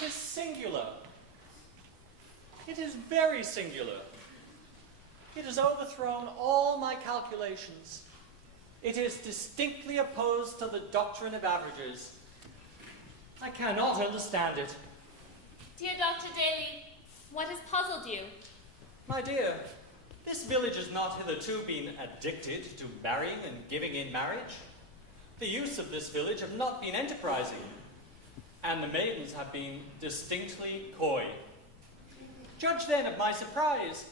It is singular. It is very singular. It has overthrown all my calculations. It is distinctly opposed to the doctrine of averages. I cannot understand it. Dear Dr. Daly, what has puzzled you? My dear, this village has not hitherto been addicted to marrying and giving in marriage. The youths of this village have not been enterprising, and the maidens have been distinctly coy. Judge then of my surprise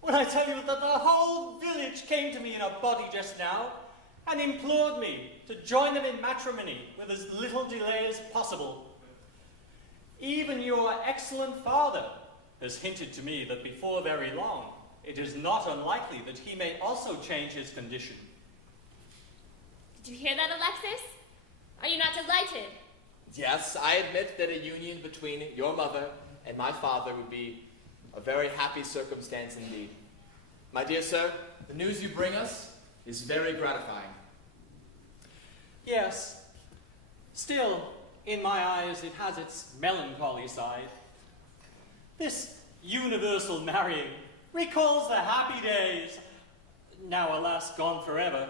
when I tell you that the whole village came to me in a body just now and implored me to join them in matrimony with as little delay as possible. Even your excellent father has hinted to me that before very long it is not unlikely that he may also change his condition. Did you hear that, Alexis? Are you not delighted? Yes, I admit that a union between your mother and my father would be a very happy circumstance indeed. My dear sir, the news you bring us is very gratifying. Yes. Still, in my eyes, it has its melancholy side. This universal marrying recalls the happy days, now alas gone forever,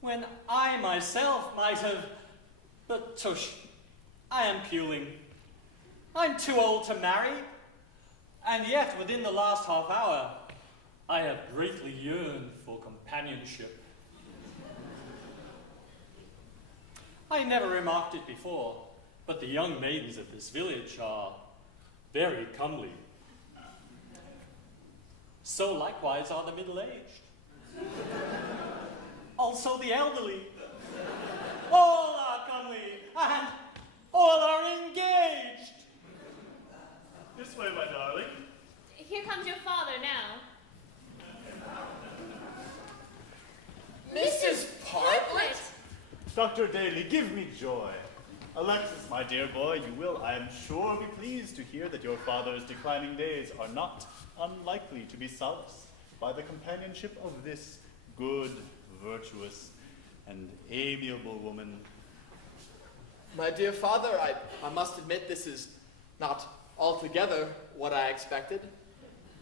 when I myself might have... But tush, I am puling. I'm too old to marry, and yet within the last half hour, I have greatly yearned for companionship. I never remarked it before, but the young maidens of this village are very comely. So likewise are the middle-aged. Also the elderly. All are comely, and all are engaged. This way, my darling. Here comes your father now. Mrs. Partlet? Dr. Daly, give me joy. Alexis, my dear boy, you will, I am sure, be pleased to hear that your father's declining days are not unlikely to be solaced by the companionship of this good, virtuous, and amiable woman. My dear father, I must admit this is not altogether what I expected.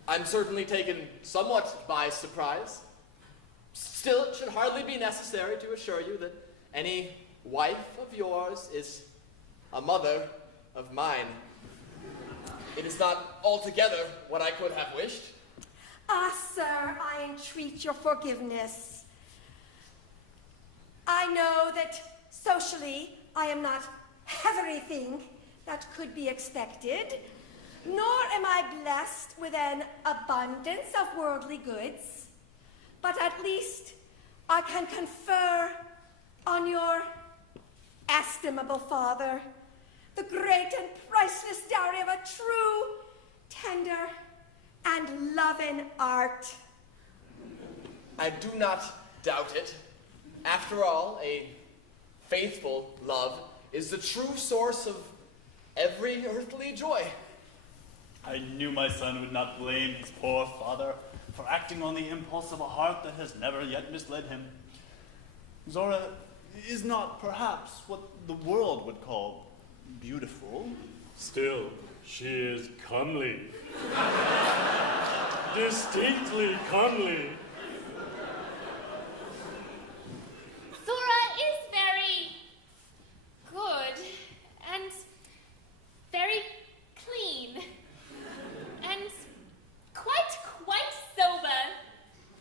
I'm certainly taken somewhat by surprise. Still, it should hardly be necessary to assure you that any wife of yours is a mother of mine. It is not altogether what I could have wished. Ah, sir, I entreat your forgiveness. I know that socially I am not everything that could be expected, nor am I blessed with an abundance of worldly goods, but at least I can confer on your estimable father the great and priceless dowry of a true, tender, and loving art. I do not doubt it. After all, a faithful love is the true source of every earthly joy. I knew my son would not blame his poor father for acting on the impulse of a heart that has never yet misled him. Zora is not, perhaps, what the world would call beautiful. Still, she is comely. Distinctly comely. Zora is very good and very clean and quite sober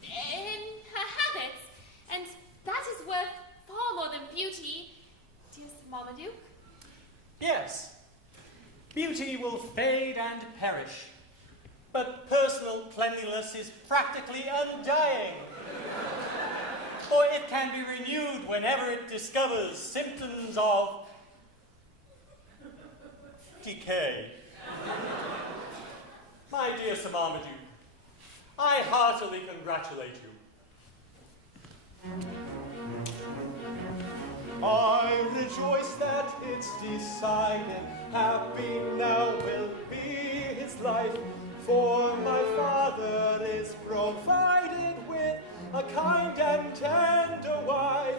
in her habits, and that is worth far more than beauty, dear Marmaduke. Yes, beauty will fade and perish, but personal cleanliness is practically undying. Or it can be renewed whenever it discovers symptoms of decay. My dear Sir Marmaduke, I heartily congratulate you. I rejoice that it's decided, happy now will be his life, for my father is provided with a kind and tender wife.